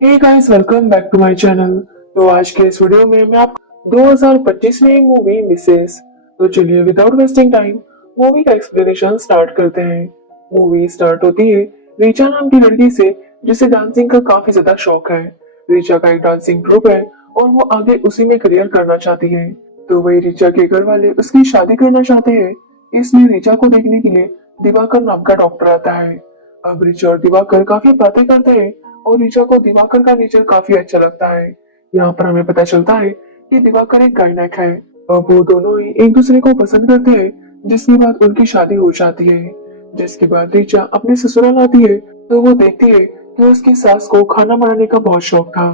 Hey guys, welcome back to my channel. तो आज के इस वीडियो में मैं आपको 2025 में मूवी मिसेस। तो चलिए विदाउट वेस्टिंग टाइम मूवी का एक्सप्लेनेशन स्टार्ट करते हैं। मूवी स्टार्ट होती है रीचा नाम की लड़की से जिसे डांसिंग का काफी ज्यादा शौक है। रीचा का एक डांसिंग ग्रुप है और वो आगे उसी में करियर करना चाहती है। तो वही रीचा के घर वाले उसकी शादी करना चाहते हैं, इसलिए रीचा को देखने के लिए दिवाकर नाम का डॉक्टर आता है। अब रीचा और दिवाकर काफी बातें करते हैं और ऋचा को दिवाकर का नेचर काफी अच्छा लगता है। यहाँ पर हमें पता चलता है कि दिवाकर एक गायक है और वो दोनों ही एक दूसरे को पसंद करते हैं, जिसके बाद उनकी शादी हो जाती है। जिसके बाद ऋचा अपने ससुराल आती है तो वो देखती है कि उसकी सास को खाना बनाने का बहुत शौक था।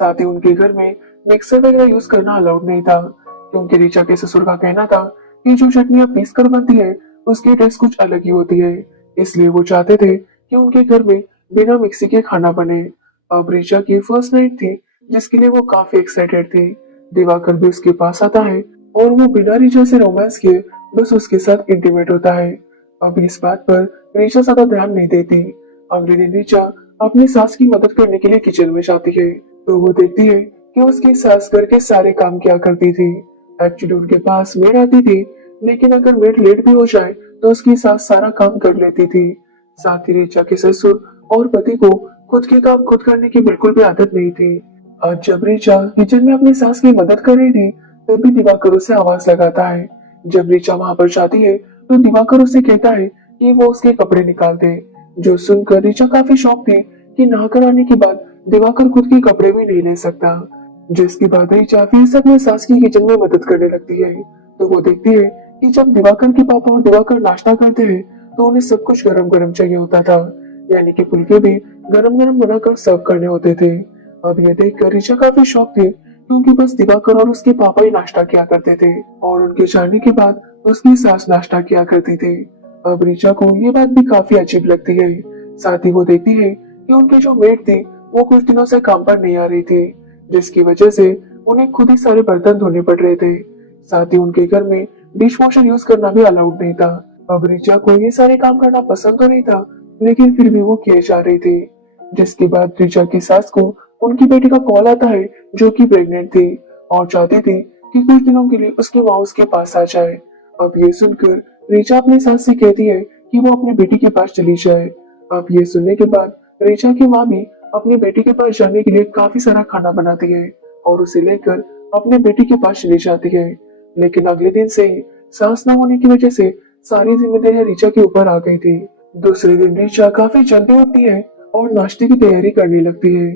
साथ ही उनके घर में मिक्सर वगैरह यूज करना अलाउड नहीं था, क्योंकि ऋचा के ससुर का कहना था कि जो चटनियां पीस कर बनती है उसकी टेस्ट कुछ अलग ही होती है। इसलिए वो चाहते थे कि उनके घर में बिना मिक्सी के खाना बने। अब ऋचा की फर्स्ट नाइट थी, जिसके लिए वो काफी एक्साइटेड थी। दिवाकर भी उसके पास आता है और वो बिना ऋचा से रोमांस किए बस उसके साथ इंटीमेट होता है। अब इस बात पर ऋचा ज्यादा ध्यान नहीं देती। अगले दिन ऋचा अपनी सास की मदद करने के लिए किचन में जाती है तो वो देखती है कि उसकी सास घर के सारे काम किया करती थी। एक्चुअली उनके पास मेड आती थी, लेकिन अगर मेड लेट भी हो जाए तो उसकी सास सारा काम कर लेती थी। साथ ही ऋचा के ससुर और पति को खुद के काम खुद करने की बिल्कुल भी आदत नहीं थी। आज जब ऋचा किचन में अपनी सास की मदद कर रही थी तभी दिवाकर उसे आवाज लगाता है। जब ऋचा वहां पर जाती है तो दिवाकर उसे कहता है कि वो उसके कपड़े निकाल दे। जो सुनकर ऋचा काफी शॉक थी कि नहाकर आने के बाद दिवाकर खुद के कपड़े भी नहीं ले सकता। जिसके बाद ऋचा फिर से अपनी सास की किचन में मदद करने लगती है। तो वो देखती है कि जब दिवाकर के पापा और दिवाकर नाश्ता करते हैं तो उन्हें सब कुछ गरम गरम चाहिए होता था, यानी कि फुलके भी गरम गरम बनाकर सर्व करने होते थे। अब ये देखकर ऋचा काफी शॉक थी, क्योंकि बस दिवाकर और उसके पापा ही नाश्ता किया करते थे और उनके जाने के बाद उसकी सास नाश्ता किया करती थी। अब ऋचा को ये बात भी काफी अजीब लगती है। साथ ही वो देखती है कि उनकी जो मेड थी वो कुछ दिनों से काम पर नहीं आ रही थी, जिसकी वजह से उन्हें खुद ही सारे बर्तन धोने पड़ रहे थे। साथ ही उनके घर में डिश वॉशर यूज करना भी अलाउड नहीं था। अब ऋचा को ये सारे काम करना पसंद तो नहीं था, लेकिन फिर भी वो किए जा रही थी। जिसके बाद ऋचा की सास को उनकी बेटी का कॉल आता है, जो कि प्रेग्नेंट थी और चाहती थी कि कुछ दिनों के लिए उसकी माँ उसके पास आ जाए। अब ये सुनकर ऋचा अपनी सास से कहती है कि वो अपनी बेटी के पास चली जाए। अब ये सुनने के बाद ऋचा की माँ भी अपनी बेटी के पास जाने के लिए काफी सारा खाना बनाती है और उसे लेकर अपने बेटी के पास चली जाती है। लेकिन अगले दिन से ही सास न होने की वजह से सारी जिम्मेदारियां ऋचा के ऊपर आ गई थी। दूसरे दिन ऋचा काफी जल्दी उठती है और नाश्ते की तैयारी करने लगती है,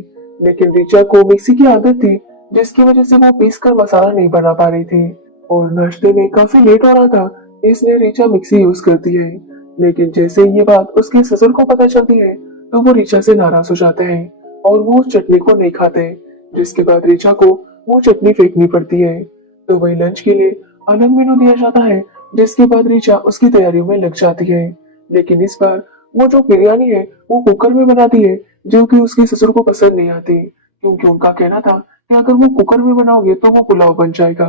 लेकिन ऋचा को मिक्सी की आदत थी, जिसकी वजह से वो पीस कर मसाला नहीं बना पा रही थी और नाश्ते में काफी लेट हो रहा था, इसलिए ऋचा मिक्सी यूज करती है। लेकिन जैसे ही ये बात उसके ससुर को पता चलती है तो वो ऋचा से नाराज हो जाते हैं और वो उस चटनी को नहीं खाते, जिसके बाद ऋचा को वो चटनी फेंकनी पड़ती है। तो वही लंच के लिए अलग मेनू दिया जाता है, जिसके बाद ऋचा उसकी तैयारियों में लग जाती है। लेकिन इस बार वो जो बिरयानी है वो कुकर में बनाती है, जो कि उसके ससुर को पसंद नहीं आती, क्योंकि उनका कहना था कि अगर वो कुकर में बनाओगे तो वो पुलाव बन जाएगा।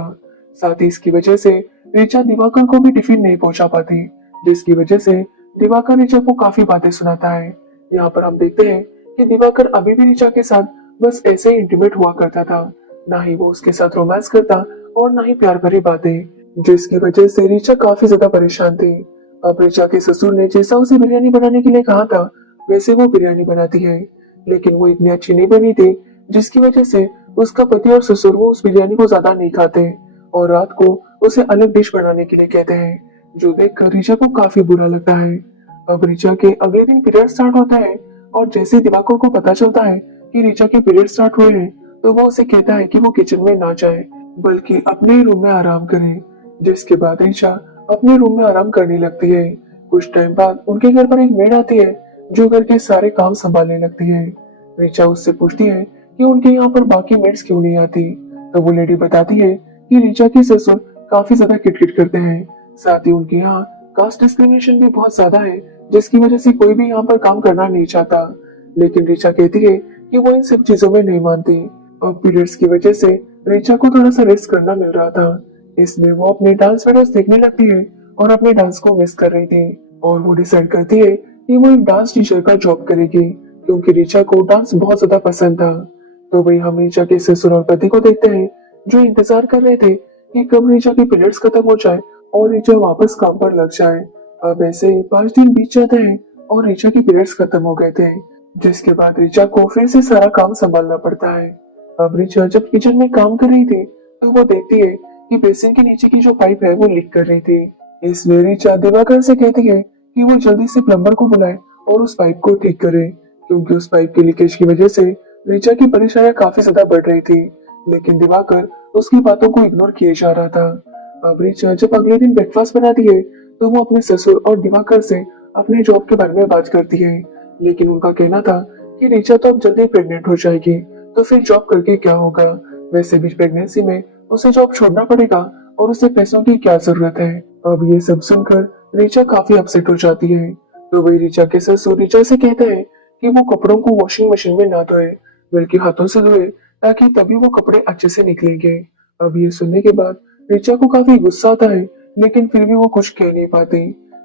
साथ ही इसकी वजह से ऋचा दिवाकर को भी टिफिन नहीं पहुंचा पाती, जिसकी वजह से दिवाकर ऋचा को काफी बातें सुनाता है। यहाँ पर हम देखते हैं कि दिवाकर अभी भी ऋचा के साथ बस ऐसे ही इंटीमेट हुआ करता था, ना ही वो उसके साथ रोमांस करता और ना ही प्यार भरी बातें, जिसकी वजह से ऋचा काफी ज्यादा परेशान थी। अब ऋचा के ससुर ने जैसा उसे बिरयानी बनाने के लिए कहा था वैसे वो बिरयानी बनाती है, लेकिन वो इतनी अच्छी नहीं बनी थी, जिसकी वजह से उसका पति और ससुर वो उस बिरयानी को ज्यादा नहीं खाते और रात को उसे अलग डिश बनाने के लिए कहते हैं, जो देखकर ऋचा को काफी बुरा लगता है। अब ऋचा के अगले दिन पीरियड स्टार्ट होता है और जैसे दिवाकर को पता चलता है कि ऋचा के पीरियड स्टार्ट हुए हैं तो वो उसे कहता है कि वो किचन में ना जाए, बल्कि अपने ही रूम में आराम करे। जिसके बाद ऋचा अपने रूम में आराम करने लगती है। कुछ टाइम बाद उनके घर पर एक मेड आती है, जो घर के सारे काम संभालने लगती है। ऋचा उससे पूछती है कि उनके यहाँ पर बाकी मेड्स क्यों नहीं आती, तो वो लेडी बताती है कि ऋचा के ससुर काफी ज्यादा किटकिट करते हैं। साथ ही उनके यहाँ कास्ट डिस्क्रिमिनेशन भी बहुत ज्यादा है, जिसकी वजह से कोई भी यहाँ पर काम करना नहीं चाहता। लेकिन ऋचा कहती है कि वो इन सब चीजों में नहीं मानती। और पीरियड्स की वजह से ऋचा को थोड़ा सा रेस्ट करना मिल रहा था, इसलिए वो अपने डांस वीडियोस देखने लगती है और अपने डांस को मिस कर रही थी और वो डिसाइड करती है कि वो एक डांस टीचर का जॉब करेगी, क्योंकि ऋचा को डांस बहुत ज्यादा पसंद था। तो वही हम ऋचा के ससुर और पति को देखते हैं जो इंतजार कर रहे थे कि कब ऋचा की पीरियड्स खत्म हो जाए और ऋचा वापस काम पर लग जाए। अब ऐसे ही 5 दिन बीत जाते हैं और ऋचा की पीरियड्स खत्म हो गए थे, जिसके बाद ऋचा को फिर से सारा काम संभालना पड़ता है। अब ऋचा जब किचन में काम कर रही थी तो वो देखती है कि बेसिन के नीचे की जो पाइप है वो लीक कर रही थी। इसलिए ऋचा दिवाकर से कहती है कि वो जल्दी से प्लम्बर को बुलाए और उस पाइप को ठीक करे, क्योंकि उस पाइप के लीकेज की वजह से ऋचा की परेशानियां काफी ज्यादा बढ़ रही थी। लेकिन दिवाकर उसकी बातों को इग्नोर किए जा रहा था। अब ऋचा जब अगले दिन ब्रेकफास्ट बनाती है तो वो अपने ससुर और दिवाकर से अपने जॉब के बारे में बात करती है, लेकिन उनका कहना था कि ऋचा तो अब जल्दी प्रेग्नेंट हो जाएगी, तो फिर जॉब करके क्या होगा। वैसे भी प्रेगनेंसी में उसे जॉब छोड़ना पड़ेगा और उसे पैसों की क्या जरूरत है। अब ये सब सुनकर ऋचा काफी अपसेट हो जाती है। तो वही ऋचा के ससुर ऋचा से कहते हैं कि वो कपड़ों को वॉशिंग मशीन में ना धोए बल्कि हाथों से धोए, ताकि तभी वो कपड़े अच्छे से निकलेंगे। अब ये सुनने के बाद ऋचा को काफी गुस्सा आता है, लेकिन फिर भी वो कुछ कह नहीं पाती।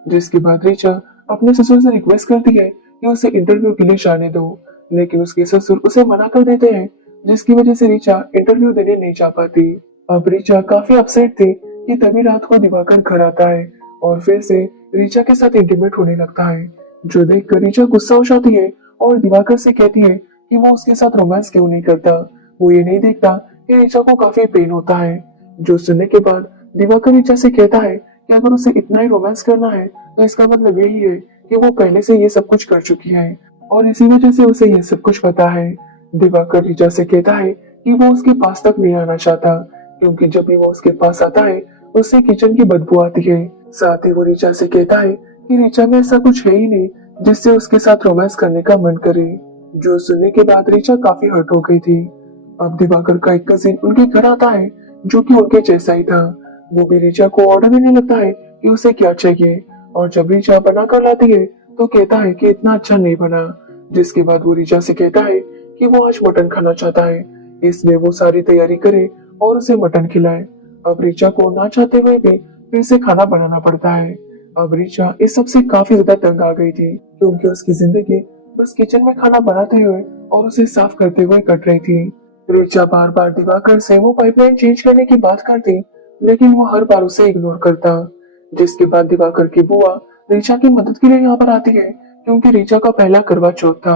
जिसके बाद ऋचा अपने ससुर से रिक्वेस्ट करती है कि उसे इंटरव्यू के लिए जाने दो, लेकिन उसके ससुर उसे मना कर देते हैं, जिसकी वजह से ऋचा इंटरव्यू देने नहीं जा पाती। अब ऋचा काफी अपसेट थी कि तभी रात को दिवाकर घर आता है और फिर से ऋचा के साथ इंटीमेट होने लगता है, जो देखकर ऋचा गुस्सा हो जाती है और दिवाकर से कहती है कि वो उसके साथ रोमांस क्यों नहीं करता। वो ये नहीं देखता कि ऋचा को काफी पेन होता है। जो सुनने के बाद दिवाकर ऋचा से कहता है कि अगर उसे इतना ही रोमांस करना है तो इसका मतलब यही है कि वो पहले से ये सब कुछ कर चुकी है और इसी वजह से उसे ये सब कुछ पता है। दिवाकर ऋचा से कहता है कि वो उसके पास तक नहीं आना चाहता, क्योंकि जब भी वो उसके पास आता है उससे किचन की बदबू आती है। साथ ही वो ऋचा से कहता है कि ऋचा में ऐसा कुछ है ही नहीं जिससे उसके साथ रोमांस करने का मन करे। जो सुनने के बाद ऋचा काफी हर्ट हो गई थी। अब दिवाकर का एक कजिन उनके घर आता है जो कि उनके जैसा ही था। वो भी ऋचा को ऑर्डर देने लगता है कि उसे क्या चाहिए, और जब ऋचा बना कर लाती है तो कहता है कि इतना अच्छा नहीं बना। जिसके बाद वो ऋचा से कहता है कि वो आज मटन खाना चाहता है, इसलिए वो सारी तैयारी करे और उसे मटन खिलाए। अब ऋचा को ना चाहते हुए भी फिर से खाना बनाना पड़ता है। अब ऋचा इस सब से काफी ज्यादा तंग आ गई थी, क्योंकि उसकी जिंदगी बस किचन में खाना बनाते हुए और उसे साफ करते हुए कट रही थी। ऋचा बार बार दिवाकर से वो पाइपलाइन चेंज करने की बात करती, लेकिन वो हर बार उसे इग्नोर करता। जिसके बाद दिवाकर की बुआ ऋचा की मदद के लिए यहाँ पर आती है, क्योंकि ऋचा का पहला करवा चौथ था।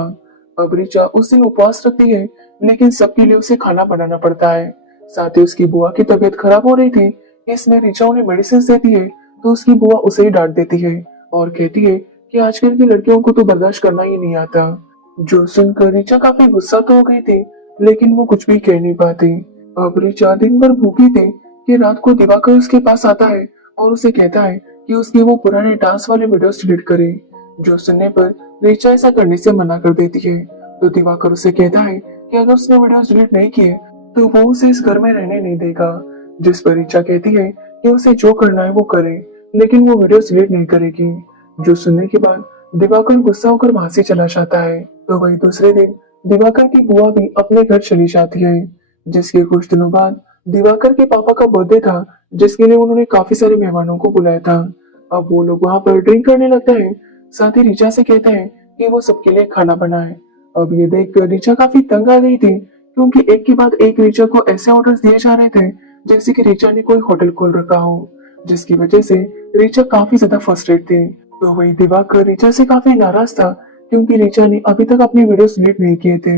अब ऋचा उस दिन उपवास रखती है, लेकिन सबके लिए उसे खाना बनाना पड़ता है। साथ ही उसकी बुआ की तबीयत खराब हो रही थी, इसलिए ऋचा उन्हें मेडिसिन देती है, तो उसकी बुआ उसे ही डांट देती है और कहती है कि आजकल की लड़कियों को तो बर्दाश्त करना ही नहीं आता। जो सुनकर ऋचा काफी गुस्सा तो हो गई थी, लेकिन वो कुछ भी कह नहीं पाती। अब ऋचा दिन भर भूखी थी कि रात को दिवाकर उसके पास आता है और उसे कहता है कि उसके वो पुराने डांस वाले वीडियोस डिलीट करे। जो सुनने पर ऋचा ऐसा करने से मना कर देती है, तो दिवाकर उसे कहता है कि अगर उसने वीडियोस डिलीट नहीं किए तो वो उसे इस घर में रहने नहीं देगा। जिस पर ऋचा कहती है कि उसे जो करना है वो करे, लेकिन वो वीडियोस डिलीट नहीं करेगी। जो सुनने के बाद दिवाकर गुस्सा होकर वहां से चला जाता है। तो वही दूसरे दिन दिवाकर की बुआ भी अपने घर चली जाती है, जिसके कुछ दिनों बाद दिवाकर के पापा का बर्थडे था, जिसके लिए उन्होंने काफी सारे मेहमानों को बुलाया था। अब वो लोग वहां पर ड्रिंक करने लगते हैं। साथ ही ऋचा से कहते हैं कि वो सबके लिए खाना बनाए। अब ये देखकर ऋचा काफी तंग आ गई थी, क्योंकि एक के बाद एक ऋचा को ऐसे ऑर्डर्स दिए जा रहे थे जैसे कि ऋचा ने कोई होटल खोल रखा हो, जिसकी वजह से ऋचा काफी ज्यादा फ्रस्ट्रेट थी। तो वही दिवाकर ऋचा से काफी नाराज था, क्योंकि ऋचा ने अभी तक अपने वीडियोस डिलीट नहीं किए थे।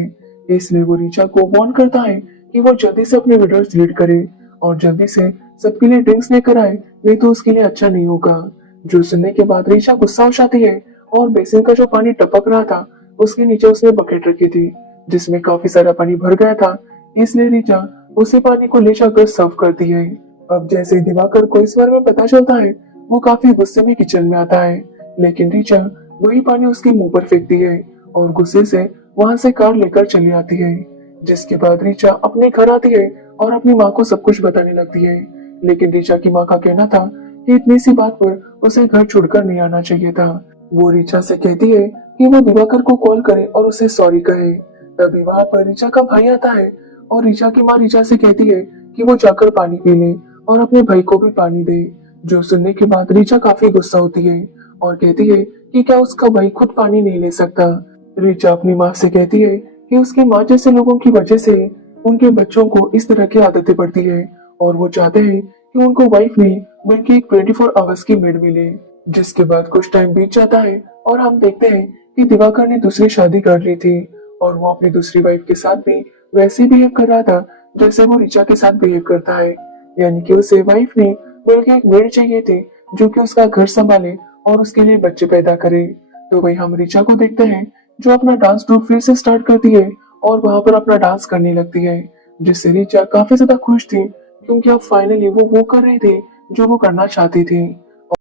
इसलिए वो ऋचा को वार्न करता है कि वो जल्दी से अपने वीडियोस डिलीट करे और जल्दी से सबके लिए ड्रिंक्स लेकर आए, नहीं तो उसके लिए अच्छा नहीं होगा। जो सुनने के बाद ऋचा गुस्सा हो जाती है और बेसिन का जो पानी टपक रहा था उसके नीचे उसने बकेट रखी थी, जिसमें काफी सारा पानी भर गया था। इसलिए ऋचा उसी पानी को ले जाकर सर्व करती है। अब जैसे ही दिवाकर को इस बारे में पता चलता है, वो काफी गुस्से में किचन में आता है, लेकिन ऋचा वही पानी उसके मुंह पर फेंकती है और गुस्से से वहां से कार लेकर चली आती है। जिसके बाद ऋचा अपने घर आती है और अपनी माँ को सब कुछ बताने लगती है, लेकिन ऋचा की माँ का कहना था कि इतनी सी बात पर उसे घर छोड़कर नहीं आना चाहिए था। वो ऋचा से कहती है कि वो दिवाकर को कॉल करे और उसे सॉरी कहे। तभी वहां पर ऋचा का भाई आता है और ऋचा की माँ ऋचा से कहती है कि वो जाकर पानी पी ले और अपने भाई को भी पानी दे। जो सुनने के बाद ऋचा काफी गुस्सा होती है और कहती है कि क्या उसका भाई खुद पानी नहीं ले सकता। रिचा अपनी माँ से कहती है कि उसकी माँ जैसे लोगों की वजह से उनके बच्चों को इस तरह की आदतें पड़ती है और वो चाहते हैं कि उनको वाइफ नहीं बल्कि एक 24 आवर्स की मेड मिले। जिसके बाद कुछ टाइम बीत जाता है और हम देखते हैं कि दिवाकर ने दूसरी शादी कर ली थी और वो अपनी दूसरी वाइफ के साथ भी वैसे बिहेव कर रहा था जैसे वो रिचा के साथ बिहेव करता है। यानी कि उसे वाइफ नहीं बल्कि एक मेड चाहिए थी जो कि उसका घर संभाले और उसके लिए बच्चे पैदा करे। तो वही हम रिचा को देखते हैं जो अपना डांस ग्रुप फिर से स्टार्ट करती है और वहां पर अपना डांस करने लगती है, जिससे रिचा काफी ज्यादा खुश थी क्योंकि अब फाइनली वो कर रहे थे जो वो करना चाहती थी।